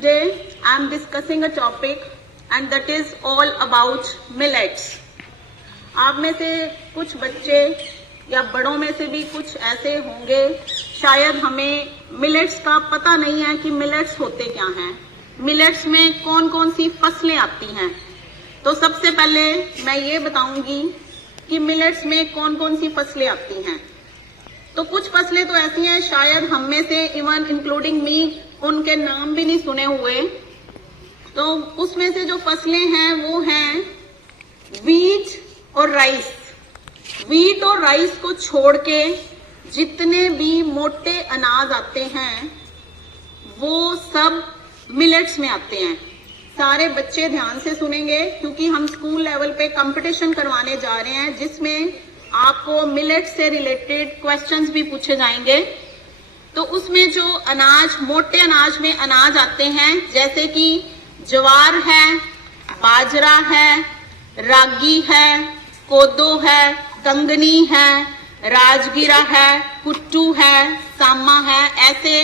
today I am discussing a topic and that is all about millets. आप में से कुछ बच्चे या बड़ों में से भी कुछ ऐसे होंगे शायद हमें मिलेट्स का पता नहीं है कि मिलेट्स होते क्या हैं, मिलेट्स में कौन कौन सी फसलें आती हैं। तो सबसे पहले मैं ये बताऊंगी कि मिलेट्स में कौन कौन सी फसलें आती हैं। तो कुछ फसलें तो ऐसी हैं शायद हम में से इवन इंक्लूडिंग मी उनके नाम भी नहीं सुने हुए। तो उसमें से जो फसलें हैं वो हैं वीट और राइस। वीट और राइस को छोड़ के जितने भी मोटे अनाज आते हैं वो सब मिलेट्स में आते हैं। सारे बच्चे ध्यान से सुनेंगे क्योंकि हम स्कूल लेवल पे कंपटीशन करवाने जा रहे हैं जिसमें आपको मिलेट्स से रिलेटेड क्वेश्चंस भी पूछे जाएंगे। तो उसमें जो अनाज, मोटे अनाज में अनाज आते हैं जैसे कि ज्वार है, बाजरा है, रागी है, कोदो है, कंगनी है, राजगीरा है, कुट्टू है, सामा है। ऐसे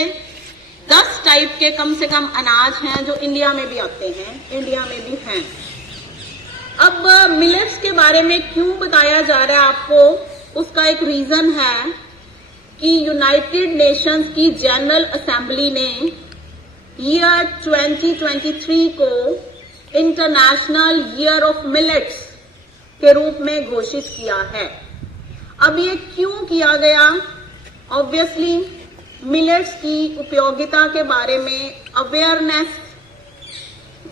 10 टाइप के कम से कम अनाज हैं जो इंडिया में भी आते हैं, इंडिया में भी हैं। अब मिलेट्स के बारे में क्यों बताया जा रहा है आपको, उसका एक रीजन है कि यूनाइटेड नेशंस की जनरल असेंबली ने ईयर 2023 को इंटरनेशनल ईयर ऑफ मिलेट्स के रूप में घोषित किया है। अब ये क्यों किया गया? ऑब्वियसली मिलेट्स की उपयोगिता के बारे में अवेयरनेस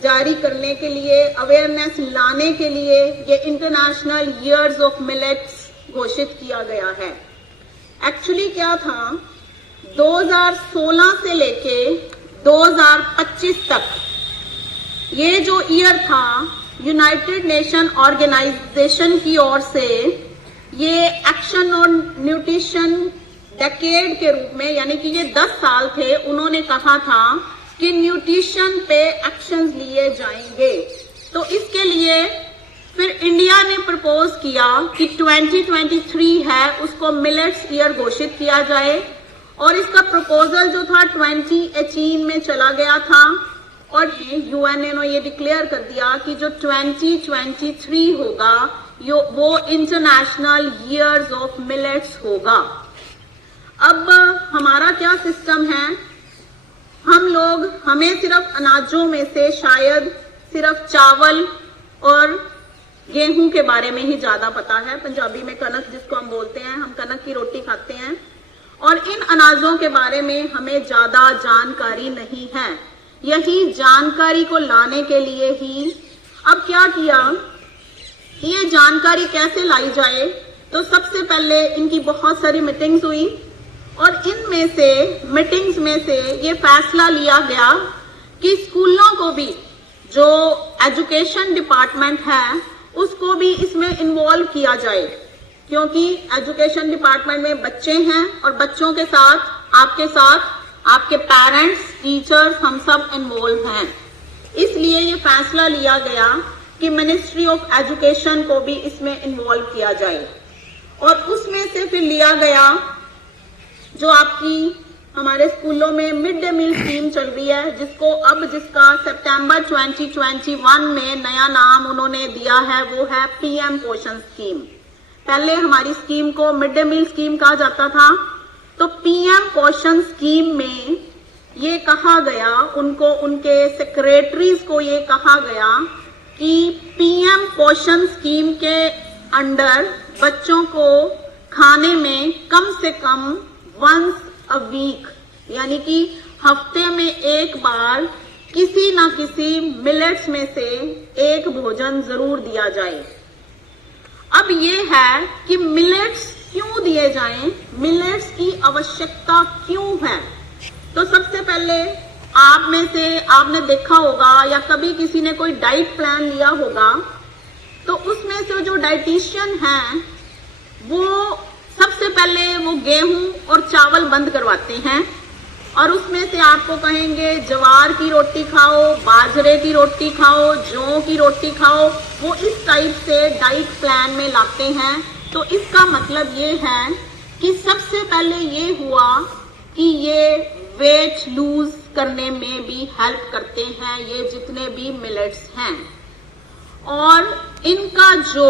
जारी करने के लिए, अवेयरनेस लाने के लिए ये इंटरनेशनल ईयर्स ऑफ मिलेट्स घोषित किया गया है। एक्चुअली क्या था, 2016 से लेके 2025 तक ये जो ईयर था यूनाइटेड नेशन ऑर्गेनाइजेशन की ओर से ये एक्शन ऑन न्यूट्रिशन डेकेड के रूप में, यानी कि ये 10 साल थे, उन्होंने कहा था कि न्यूट्रिशन पे एक्शंस लिए जाएंगे। तो इसके लिए फिर इंडिया ने प्रपोज किया कि 2023 है उसको मिलेट्स ईयर घोषित किया जाए और इसका प्रपोजल जो था 2018 में चला गया था और यूएन ने ये डिक्लेयर कर दिया कि जो 2023 होगा वो इंटरनेशनल ईयर्स ऑफ मिलेट्स होगा। अब हमारा क्या सिस्टम है, हमें सिर्फ अनाजों में से शायद सिर्फ चावल और गेहूं के बारे में ही ज्यादा पता है। पंजाबी में कनक जिसको हम बोलते हैं, हम कनक की रोटी खाते हैं और इन अनाजों के बारे में हमें ज्यादा जानकारी नहीं है। यही जानकारी को लाने के लिए ही अब क्या किया, ये जानकारी कैसे लाई जाए। तो सबसे पहले इनकी बहुत सारी मीटिंग्स हुई और इनमें से मीटिंग्स में से ये फैसला लिया गया कि स्कूलों को भी, जो एजुकेशन डिपार्टमेंट है उसको भी इसमें इन्वॉल्व किया जाए क्योंकि एजुकेशन डिपार्टमेंट में बच्चे हैं और बच्चों के साथ आपके पेरेंट्स, टीचर्स, हम सब इन्वॉल्व हैं। इसलिए ये फैसला लिया गया कि मिनिस्ट्री ऑफ एजुकेशन को भी इसमें इन्वॉल्व किया जाए और उसमें से फिर लिया गया जो आपकी हमारे स्कूलों में मिड डे मील स्कीम चल रही है जिसका सितंबर 2021 में नया नाम उन्होंने दिया है, वो है पीएम पोषण स्कीम। पहले हमारी स्कीम को मिड डे मील स्कीम कहा जाता था। तो पीएम पोषण स्कीम में ये कहा गया, उनके सेक्रेटरीज को ये कहा गया कि पीएम पोषण स्कीम के अंडर बच्चों को खाने में कम से कम वंस अ वीक, यानी कि हफ्ते में एक बार किसी ना किसी मिलेट्स में से एक भोजन जरूर दिया जाए। अब ये है कि मिलेट्स क्यों दिए जाएं, मिलेट्स की आवश्यकता क्यों है। तो सबसे पहले आप में से आपने देखा होगा या कभी किसी ने कोई डाइट प्लान लिया होगा तो उसमें से जो डाइटिशियन है वो सबसे पहले वो गेहूं और चावल बंद करवाते हैं और उसमें से आपको कहेंगे ज्वार की रोटी खाओ, बाजरे की रोटी खाओ, जौ की रोटी खाओ, वो इस टाइप से डाइट प्लान में लाते हैं। तो इसका मतलब ये है कि सबसे पहले ये हुआ कि ये वेट लूज करने में भी हेल्प करते हैं ये जितने भी मिलेट्स हैं। और इनका जो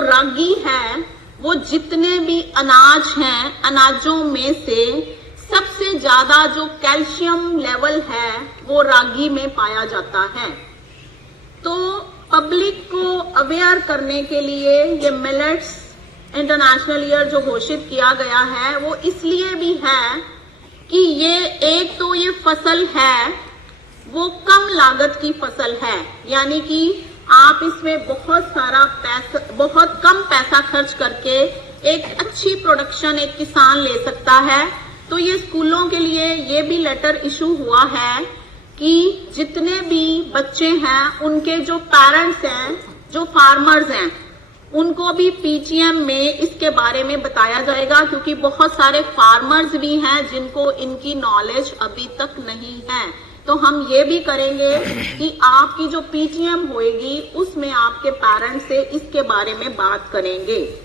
रागी है वो जितने भी अनाज हैं, अनाजों में से सबसे ज्यादा जो कैल्शियम लेवल है वो रागी में पाया जाता है। तो पब्लिक को अवेयर करने के लिए ये मिलेट्स इंटरनेशनल ईयर जो घोषित किया गया है वो इसलिए भी है कि ये एक तो ये फसल है वो कम लागत की फसल है, यानी कि आप इसमें बहुत कम पैसा खर्च करके एक अच्छी प्रोडक्शन एक किसान ले सकता है। तो ये स्कूलों के लिए ये भी लेटर इशू हुआ है कि जितने भी बच्चे हैं उनके जो पेरेंट्स हैं, जो फार्मर्स हैं, उनको भी पीटीएम में इसके बारे में बताया जाएगा, क्योंकि बहुत सारे फार्मर्स भी हैं जिनको इनकी नॉलेज अभी तक नहीं है। तो हम ये भी करेंगे कि आपकी जो पीटीएम होएगी उसमें आपके पेरेंट्स से इसके बारे में बात करेंगे।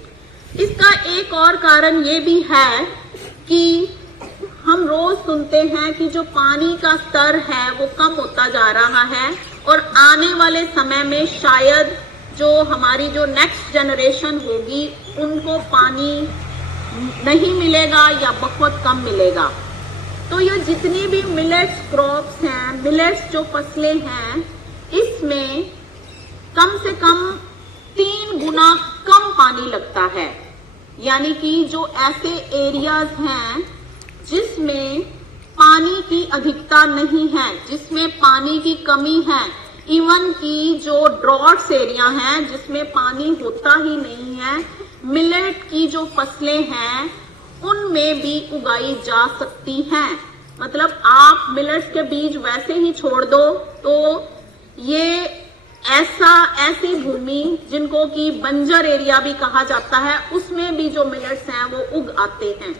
इसका एक और कारण ये भी है कि हम रोज सुनते हैं कि जो पानी का स्तर है वो कम होता जा रहा है और आने वाले समय में शायद जो हमारी जो नेक्स्ट जनरेशन होगी उनको पानी नहीं मिलेगा या बहुत कम मिलेगा। तो ये जितनी भी मिलेट्स क्रॉप्स हैं, मिलेट्स जो फसलें हैं, इसमें कम से कम 3 गुना कम पानी लगता है। यानी कि जो ऐसे एरियाज हैं जिसमें पानी की अधिकता नहीं है, जिसमें पानी की कमी है, इवन की जो ड्रॉट्स एरिया हैं जिसमें पानी होता ही नहीं है, मिलेट की जो फसलें हैं उनमें भी उगाई जा सकती हैं। मतलब आप मिलेट्स के बीज वैसे ही छोड़ दो तो ये ऐसी भूमि जिनको कि बंजर एरिया भी कहा जाता है उसमें भी जो मिलेट्स हैं वो उग आते हैं।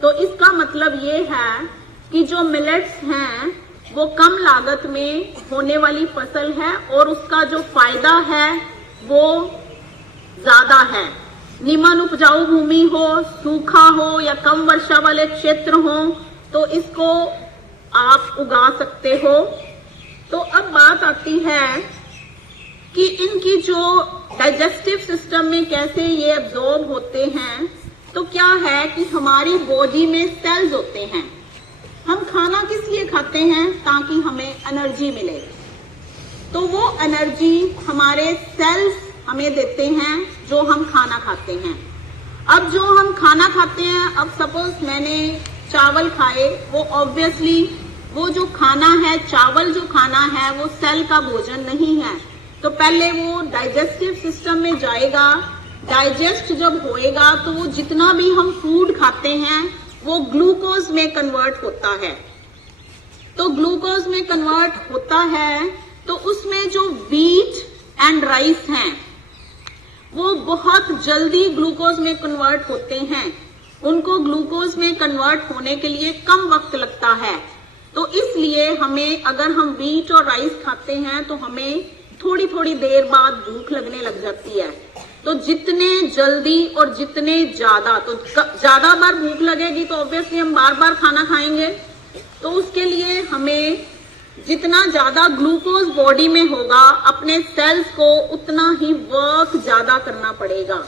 तो इसका मतलब ये है कि जो मिलेट्स हैं वो कम लागत में होने वाली फसल है और उसका जो फायदा है वो ज्यादा है। निम्न उपजाऊ भूमि हो, सूखा हो या कम वर्षा वाले क्षेत्र हो तो इसको आप उगा सकते हो। तो अब बात आती है कि इनकी जो डाइजेस्टिव सिस्टम में कैसे ये एब्जॉर्ब होते हैं। तो क्या है कि हमारी बॉडी में सेल्स होते हैं। हम खाना किस लिए खाते हैं? ताकि हमें एनर्जी मिले। तो वो एनर्जी हमारे सेल्स हमें देते हैं जो हम खाना खाते हैं। अब जो हम खाना खाते हैं, अब सपोज मैंने चावल खाए, वो ऑब्वियसली वो जो खाना है, चावल जो खाना है वो सेल का भोजन नहीं है। तो पहले वो डाइजेस्टिव सिस्टम में जाएगा, डाइजेस्ट जब होएगा तो वो जितना भी हम फूड खाते हैं वो ग्लूकोज में कन्वर्ट होता है। तो ग्लूकोज में कन्वर्ट होता है तो उसमें जो व्हीट एंड राइस हैं वो बहुत जल्दी ग्लूकोज में कन्वर्ट होते हैं। उनको ग्लूकोज में कन्वर्ट होने के लिए कम वक्त लगता है। तो इसलिए हमें, अगर हम व्हीट और राइस खाते हैं तो हमें थोड़ी थोड़ी देर बाद भूख लगने लग जाती है। तो जितने जल्दी और जितने ज्यादा, तो ज्यादा बार भूख लगेगी तो ऑब्वियसली हम बार बार खाना खाएंगे। तो उसके लिए हमें जितना ज्यादा ग्लूकोज बॉडी में होगा, अपने सेल्स को उतना ही वर्क ज्यादा करना पड़ेगा।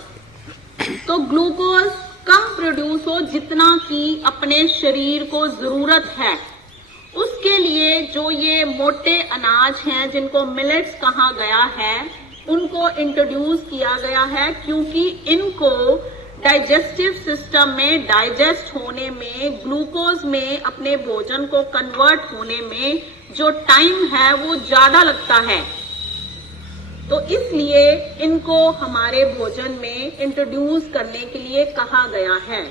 तो ग्लूकोज कम प्रोड्यूस हो जितना कि अपने शरीर को जरूरत है। उसके लिए जो ये मोटे अनाज हैं जिनको मिलेट्स कहा गया है, उनको इंट्रोड्यूस किया गया है, क्योंकि इनको डाइजेस्टिव सिस्टम में डाइजेस्ट होने में, ग्लूकोज में अपने भोजन को कन्वर्ट होने में जो टाइम है वो ज्यादा लगता है। तो इसलिए इनको हमारे भोजन में इंट्रोड्यूस करने के लिए कहा गया है।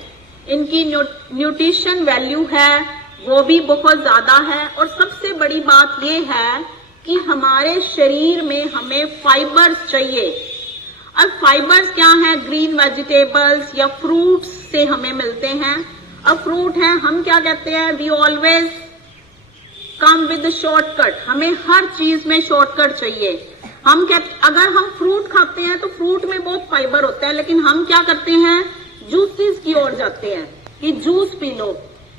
इनकी न्यूट्रिशन वैल्यू है वो भी बहुत ज्यादा है। और सबसे बड़ी बात ये है कि हमारे शरीर में हमें फाइबर्स चाहिए। अब फाइबर्स क्या है? ग्रीन वेजिटेबल्स या फ्रूट्स से हमें मिलते हैं। अब फ्रूट है, हम क्या कहते हैं? We always come with shortcut. हमें हर चीज में शॉर्टकट चाहिए। हम अगर हम फ्रूट खाते हैं तो फ्रूट में बहुत फाइबर होता है, लेकिन हम क्या करते हैं? जूसेस की ओर जाते हैं कि जूस पी लो।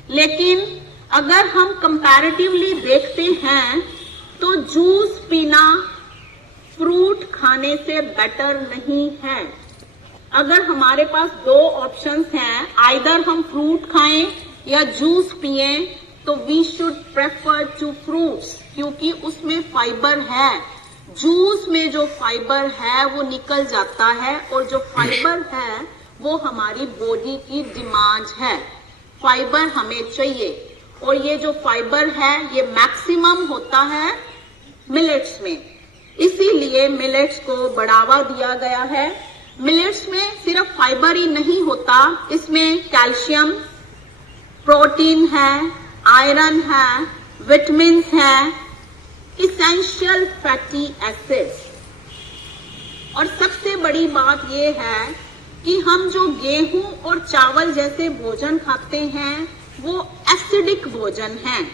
लेकिन अगर हम कंपैरेटिवली देखते हैं तो जूस पीना फ्रूट खाने से बेटर नहीं है। अगर हमारे पास दो ऑप्शंस हैं, आइदर हम फ्रूट खाएं या जूस पिएं, तो we should prefer to fruits, क्योंकि उसमें फाइबर है। जूस में जो फाइबर है वो निकल जाता है, और जो फाइबर है वो हमारी बॉडी की डिमांड है। फाइबर हमें चाहिए, और ये जो फाइबर है ये मैक्सिमम होता है मिलेट्स में, इसीलिए मिलेट्स को बढ़ावा दिया गया है। मिलेट्स में सिर्फ फाइबर ही नहीं होता, इसमें कैल्शियम, प्रोटीन है, आयरन है, विटामिन है, इसेंशियल फैटी एसिड्स। और सबसे बड़ी बात यह है कि हम जो गेहूं और चावल जैसे भोजन खाते हैं वो एसिडिक भोजन हैं,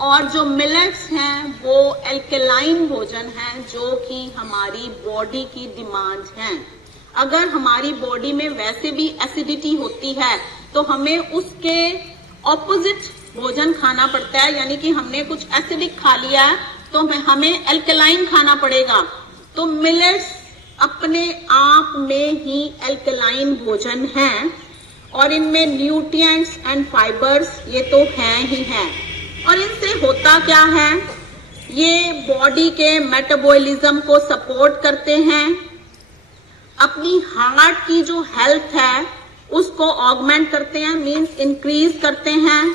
और जो मिलेट्स हैं वो एल्कलाइन भोजन हैं, जो कि हमारी बॉडी की डिमांड है। अगर हमारी बॉडी में वैसे भी एसिडिटी होती है तो हमें उसके ऑपोजिट भोजन खाना पड़ता है, यानी कि हमने कुछ एसिडिक खा लिया है तो हमें एल्कलाइन खाना पड़ेगा। तो मिलेट्स अपने आप में ही एल्कलाइन भोजन हैं, और इनमें न्यूट्रिएंट्स एंड फाइबर्स ये तो हैं ही हैं। और इनसे होता क्या है, ये बॉडी के मेटाबॉलिज्म को सपोर्ट करते हैं, अपनी हार्ट की जो हेल्थ है उसको ऑगमेंट करते हैं, मींस इंक्रीज करते हैं,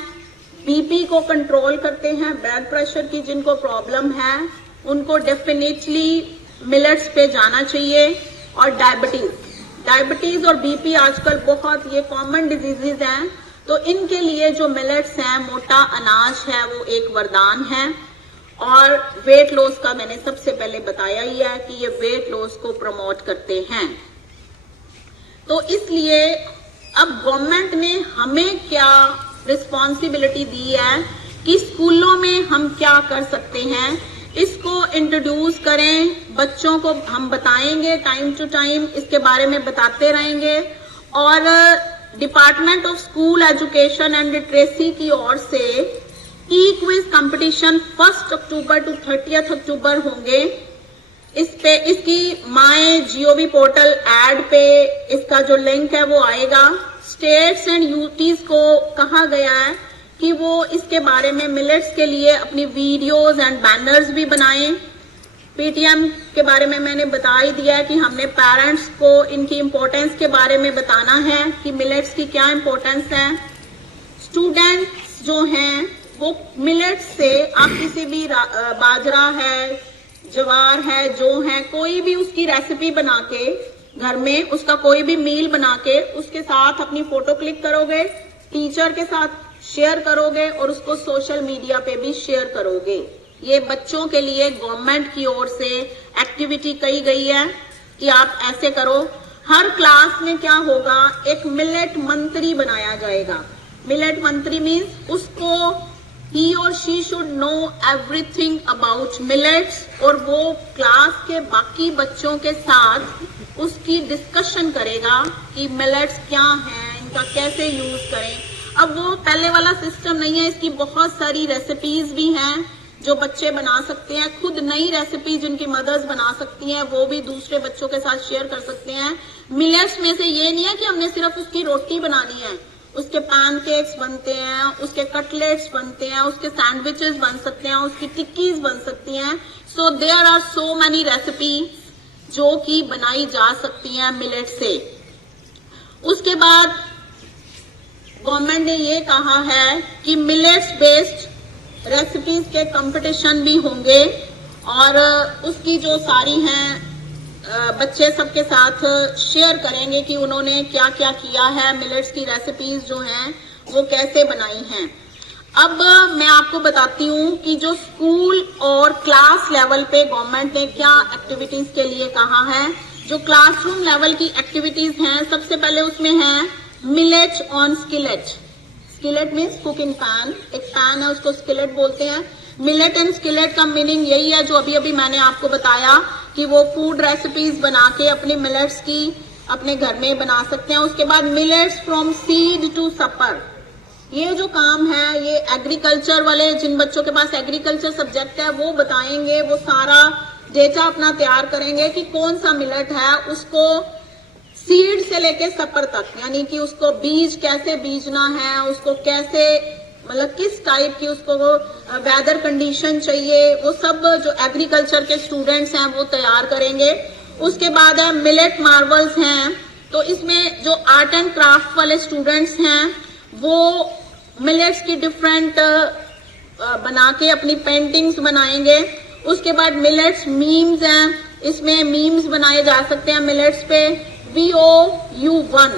बीपी को कंट्रोल करते हैं, ब्लड प्रेशर की जिनको प्रॉब्लम है उनको डेफिनेटली मिलेट्स पे जाना चाहिए। और डायबिटीज और बीपी आजकल बहुत ये कॉमन डिजीजेज हैं, तो इनके लिए जो मिलेट्स हैं, मोटा अनाज है, वो एक वरदान है। और वेट लॉस का मैंने सबसे पहले बताया ही है कि ये वेट लॉस को प्रमोट करते हैं। तो इसलिए अब गवर्नमेंट ने हमें क्या रिस्पॉन्सिबिलिटी दी है कि स्कूलों में हम क्या कर सकते हैं, इसको इंट्रोड्यूस करें, बच्चों को हम बताएंगे, टाइम टू टाइम इसके बारे में बताते रहेंगे। और department of school education and literacy की ओर से ई क्विज कंपटीशन 1 अक्टूबर टू 30 अक्टूबर होंगे। इस पे इसकी माय जीओवी पोर्टल ऐड पे इसका जो लिंक है वो आएगा। स्टेट्स एंड यूटीज को कहा गया है कि वो इसके बारे में मिलेट्स के लिए अपनी वीडियोस एंड बैनर्स भी बनाएं। पीटीएम के बारे में मैंने बता ही दिया है कि हमने पेरेंट्स को इनकी इम्पोर्टेंस के बारे में बताना है कि मिलेट्स की क्या इम्पोर्टेंस है। स्टूडेंट्स जो हैं वो मिलेट्स से आप किसी भी बाजरा है, ज्वार है, जो है, कोई भी उसकी रेसिपी बना के घर में उसका कोई भी मील बना के उसके साथ अपनी फोटो क्लिक करोगे, टीचर के साथ शेयर करोगे और उसको सोशल मीडिया पे भी शेयर करोगे। ये बच्चों के लिए गवर्नमेंट की ओर से एक्टिविटी कही गई है कि आप ऐसे करो। हर क्लास में क्या होगा, एक मिलेट मंत्री बनाया जाएगा। मिलेट मंत्री मीन्स उसको he or she should know everything about millets, और वो क्लास के बाकी बच्चों के साथ उसकी डिस्कशन करेगा कि मिलेट्स क्या हैं, इनका कैसे यूज करें। अब वो पहले वाला सिस्टम नहीं है, इसकी बहुत सारी रेसिपीज भी हैं जो बच्चे बना सकते हैं। खुद नई रेसिपी जिनकी मदर्स बना सकती हैं वो भी दूसरे बच्चों के साथ शेयर कर सकते हैं। मिलेट्स में से ये नहीं है कि हमने सिर्फ उसकी रोटी बनानी है, उसके पैनकेक्स बनते हैं, उसके कटलेट्स बनते हैं, उसके सैंडविचेस बन सकते हैं, उसकी टिक्कीज बन सकती हैं। So there are so many recipe जो कि बनाई जा सकती हैं मिलेट से। उसके बाद गवर्नमेंट ने ये कहा है कि मिलेट्स बेस्ड रेसिपीज के कंपटीशन भी होंगे, और उसकी जो सारी हैं बच्चे सबके साथ शेयर करेंगे कि उन्होंने क्या क्या किया है, मिलेट्स की रेसिपीज जो हैं वो कैसे बनाई हैं। अब मैं आपको बताती हूँ कि जो स्कूल और क्लास लेवल पे गवर्नमेंट ने क्या एक्टिविटीज के लिए कहा है। जो क्लासरूम लेवल की एक्टिविटीज हैं, सबसे पहले उसमें है millet on skillet. Skillet means cooking pan, एक पैन है उसको स्किलेट बोलते हैं। मिलेट एंड स्किलेट का मीनिंग यही है जो अभी अभी मैंने आपको बताया कि वो फूड रेसिपीज बना के अपने मिलेट्स की अपने घर में बना सकते हैं। उसके बाद मिलेट्स फ्रॉम सीड टू सपर, ये जो काम है ये एग्रीकल्चर वाले, जिन बच्चों के पास एग्रीकल्चर सब्जेक्ट है वो बताएंगे, वो सारा डेटा अपना तैयार करेंगे कि कौन सा मिलेट है, उसको सीड से लेके सपर तक, यानी कि उसको बीज कैसे बीजना है, उसको कैसे मतलब किस टाइप की उसको वेदर कंडीशन चाहिए, वो सब जो एग्रीकल्चर के स्टूडेंट्स हैं वो तैयार करेंगे। उसके बाद है मिलेट मार्वल्स हैं, तो इसमें जो आर्ट एंड क्राफ्ट वाले स्टूडेंट्स हैं वो मिलेट्स की डिफरेंट बना के अपनी पेंटिंग्स बनाएंगे। उसके बाद मिलेट्स मीम्स हैं, इसमें मीम्स बनाए जा सकते हैं मिलेट्स पे, VOU1।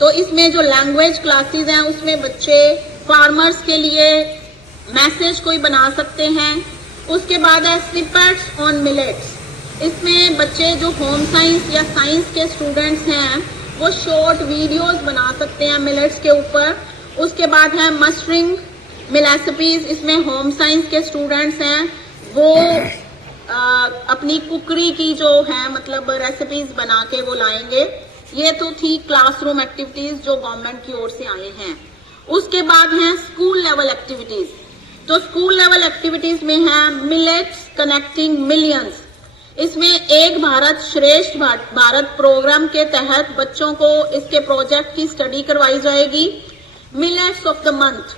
तो इसमें जो लैंग्वेज क्लासेस हैं उसमें बच्चे फार्मर्स के लिए मैसेज कोई बना सकते हैं। उसके बाद है स्निपेट्स ऑन मिलेट्स, इसमें बच्चे जो होम साइंस या साइंस के स्टूडेंट्स हैं वो शॉर्ट वीडियोस बना सकते हैं मिलेट्स के ऊपर। उसके बाद है मस्टरिंग मिलेसिपीज, इसमें होम साइंस के स्टूडेंट्स हैं वो अपनी कुकरी की जो है मतलब रेसिपीज बना के वो लाएंगे। ये तो थी क्लासरूम एक्टिविटीज जो गवर्नमेंट की ओर से आए हैं। उसके बाद है स्कूल लेवल एक्टिविटीज, तो स्कूल लेवल एक्टिविटीज में है मिलेट्स कनेक्टिंग मिलियंस, इसमें एक भारत श्रेष्ठ भारत प्रोग्राम के तहत बच्चों को इसके प्रोजेक्ट की स्टडी करवाई जाएगी। मिलेट्स ऑफ द मंथ,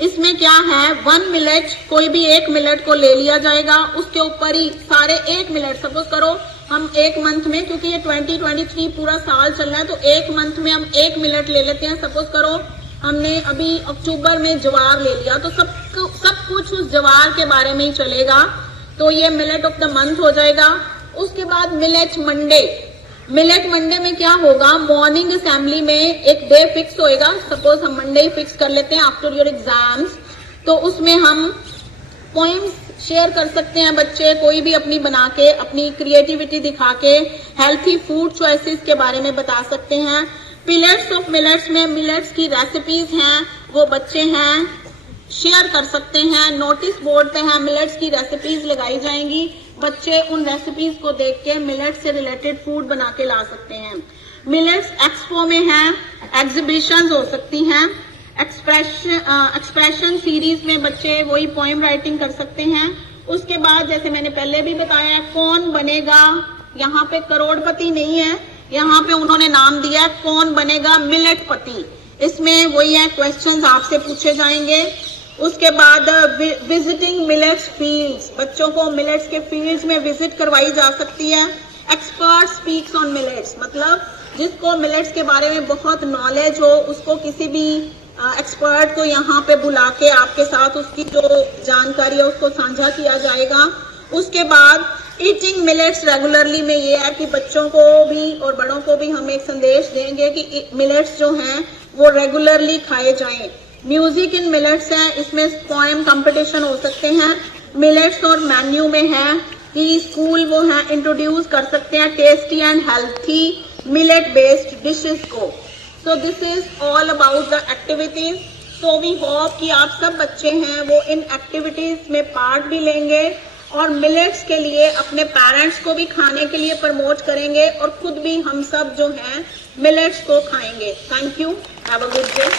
इसमें क्या है, 1 मिलेट, कोई भी एक मिलेट को ले लिया जाएगा, उसके ऊपर ही सारे एक मिलेट, सपोज करो हम एक मंथ में, क्योंकि ये 2023 पूरा साल चल रहा है तो एक मंथ में हम एक मिलेट ले लेते हैं। सपोज करो हमने अभी अक्टूबर में ज्वार ले लिया तो सब कुछ उस ज्वार के बारे में ही चलेगा, तो ये मिलेट ऑफ द मंथ हो जाएगा। उसके बाद मिलेट मंडे, मिलेट मंडे में क्या होगा, मॉर्निंग असेंबली में एक डे फिक्स होएगा, सपोज हम मंडे ही फिक्स कर लेते हैं आफ्टर योर एग्जाम्स, तो उसमें हम पोएम्स शेयर कर सकते हैं, बच्चे कोई भी अपनी बना के अपनी क्रिएटिविटी दिखा के हेल्थी फूड चॉइसेस के बारे में बता सकते हैं। पिलर्स ऑफ मिलेट्स में मिलेट्स की रेसिपीज हैं वो बच्चे हैं शेयर कर सकते हैं। नोटिस बोर्ड पे है मिलेट्स की रेसिपीज लगाई जाएंगी, बच्चे उन रेसिपीज को देख के मिलेट्स से रिलेटेड फूड बना के ला सकते हैं। मिलेट्स एक्सपो में है एग्जीबिशंस हो सकती हैं। एक्सप्रेशन सीरीज में बच्चे वही पोएम राइटिंग कर सकते हैं। उसके बाद जैसे मैंने पहले भी बताया कौन बनेगा, यहाँ पे करोड़पति नहीं है, यहाँ पे उन्होंने नाम दिया कौन बनेगा मिलेटपति, इसमें वही है क्वेश्चंस आपसे पूछे जाएंगे। उसके बाद विजिटिंग मिलेट्स फील्ड्स, बच्चों को मिलेट्स के फील्ड्स में विजिट करवाई जा सकती है। एक्सपर्ट स्पीक्स ऑन मिलेट्स, मतलब जिसको मिलेट्स के बारे में बहुत नॉलेज हो उसको किसी भी एक्सपर्ट को यहाँ पे बुला के आपके साथ उसकी जो जानकारी है उसको साझा किया जाएगा। उसके बाद ईटिंग मिलेट्स रेगुलरली में ये है कि बच्चों को भी और बड़ों को भी हम एक संदेश देंगे कि मिलेट्स जो हैं वो रेगुलरली खाए जाएं। म्यूजिक इन मिलेट्स है, इसमें पोएम कंपटीशन हो सकते हैं। मिलेट्स और मेन्यू में है कि स्कूल वो है इंट्रोड्यूस कर सकते हैं tasty and healthy millet based dishes को। So this is all about the activities. So we hope कि आप सब बच्चे हैं वो इन एक्टिविटीज में पार्ट भी लेंगे और मिलेट्स के लिए अपने पेरेंट्स को भी खाने के लिए प्रमोट करेंगे और खुद भी हम सब जो हैं मिलेट्स को खाएंगे। Thank you, have a good day.